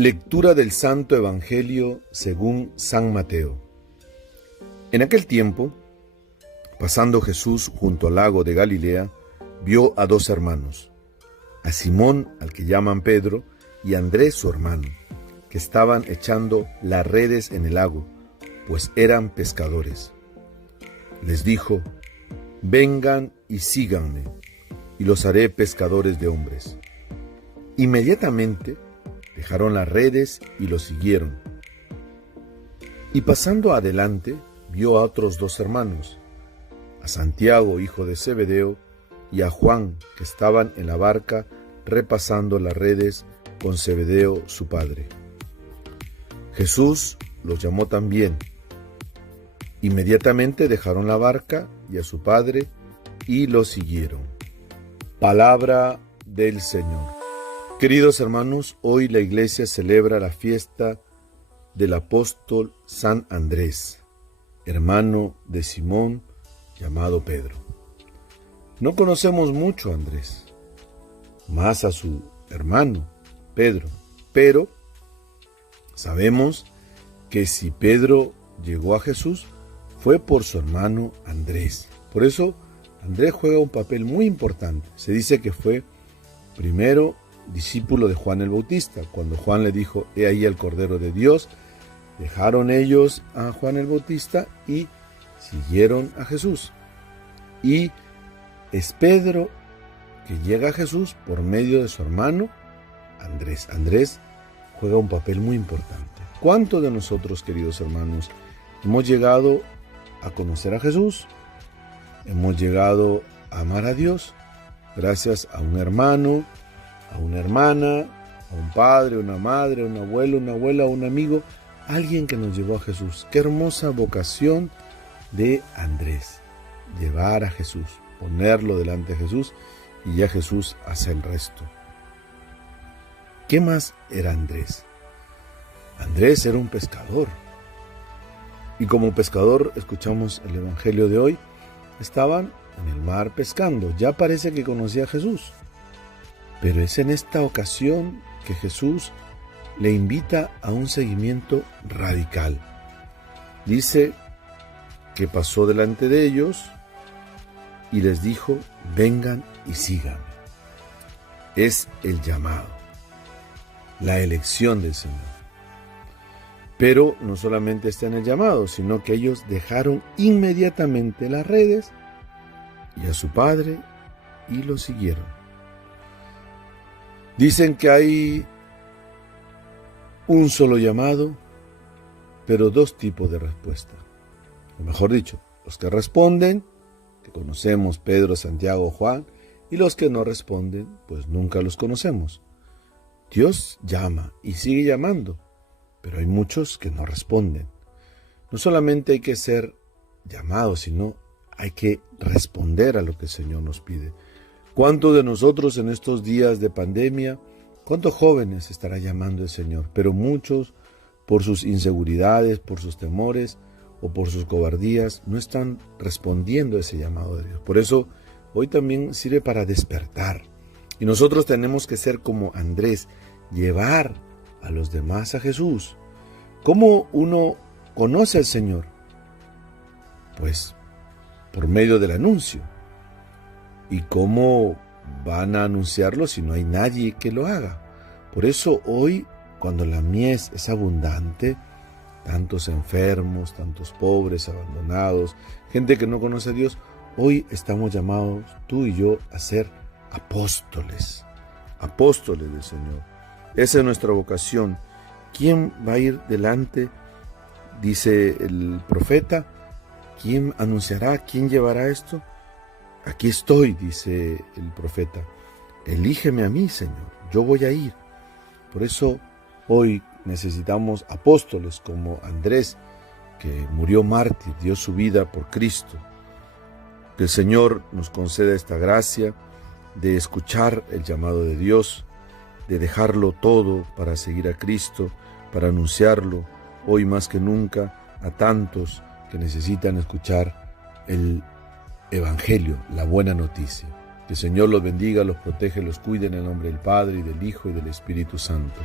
Lectura del Santo Evangelio según San Mateo. En aquel tiempo, pasando Jesús junto al lago de Galilea, vio a dos hermanos, a Simón, al que llaman Pedro, y a Andrés, su hermano, que estaban echando las redes en el lago, pues eran pescadores. Les dijo: «Vengan y síganme, y los haré pescadores de hombres». Inmediatamente dejaron las redes y lo siguieron. Y pasando adelante, vio a otros dos hermanos, a Santiago, hijo de Zebedeo, y a Juan, que estaban en la barca repasando las redes con Zebedeo, su padre. Jesús los llamó también. Inmediatamente dejaron la barca y a su padre y lo siguieron. Palabra del Señor. Queridos hermanos, hoy la Iglesia celebra la fiesta del apóstol San Andrés, hermano de Simón, llamado Pedro. No conocemos mucho a Andrés, más a su hermano, Pedro, pero sabemos que si Pedro llegó a Jesús, fue por su hermano Andrés. Por eso, Andrés juega un papel muy importante. Se dice que fue primero discípulo de Juan el Bautista. Cuando Juan le dijo: «He ahí el Cordero de Dios», dejaron ellos a Juan el Bautista y siguieron a Jesús. Y es Pedro que llega a Jesús por medio de su hermano Andrés. Andrés juega un papel muy importante. ¿Cuántos de nosotros, queridos hermanos, hemos llegado a conocer a Jesús? Hemos llegado a amar a Dios gracias a un hermano, a una hermana, a un padre, una madre, a un abuelo, una abuela, a un amigo, alguien que nos llevó a Jesús. Qué hermosa vocación de Andrés, llevar a Jesús, ponerlo delante de Jesús y ya Jesús hace el resto. ¿Qué más era Andrés? Andrés era un pescador. Y como pescador, escuchamos el Evangelio de hoy, estaban en el mar pescando. Ya parece que conocía a Jesús. Pero es en esta ocasión que Jesús le invita a un seguimiento radical. Dice que pasó delante de ellos y les dijo: «Vengan y síganme». Es el llamado, la elección del Señor. Pero no solamente está en el llamado, sino que ellos dejaron inmediatamente las redes y a su padre y lo siguieron. Dicen que hay un solo llamado, pero dos tipos de respuesta. O mejor dicho, los que responden, que conocemos, Pedro, Santiago, Juan, y los que no responden, pues nunca los conocemos. Dios llama y sigue llamando, pero hay muchos que no responden. No solamente hay que ser llamados, sino hay que responder a lo que el Señor nos pide. ¿Cuántos de nosotros en estos días de pandemia, cuántos jóvenes estará llamando el Señor? Pero muchos, por sus inseguridades, por sus temores o por sus cobardías, no están respondiendo a ese llamado de Dios. Por eso, hoy también sirve para despertar. Y nosotros tenemos que ser como Andrés, llevar a los demás a Jesús. ¿Cómo uno conoce al Señor? Pues por medio del anuncio. ¿Y cómo van a anunciarlo si no hay nadie que lo haga? Por eso hoy, cuando la mies es abundante, tantos enfermos, tantos pobres, abandonados, gente que no conoce a Dios, hoy estamos llamados, tú y yo, a ser apóstoles, apóstoles del Señor. Esa es nuestra vocación. ¿Quién va a ir delante? Dice el profeta. ¿Quién anunciará? ¿Quién llevará esto? Aquí estoy, dice el profeta. Elígeme a mí, Señor. Yo voy a ir. Por eso hoy necesitamos apóstoles como Andrés, que murió mártir, dio su vida por Cristo. Que el Señor nos conceda esta gracia de escuchar el llamado de Dios, de dejarlo todo para seguir a Cristo, para anunciarlo hoy más que nunca a tantos que necesitan escuchar el Evangelio, la buena noticia. Que el Señor los bendiga, los protege, los cuide en el nombre del Padre, y del Hijo, y del Espíritu Santo.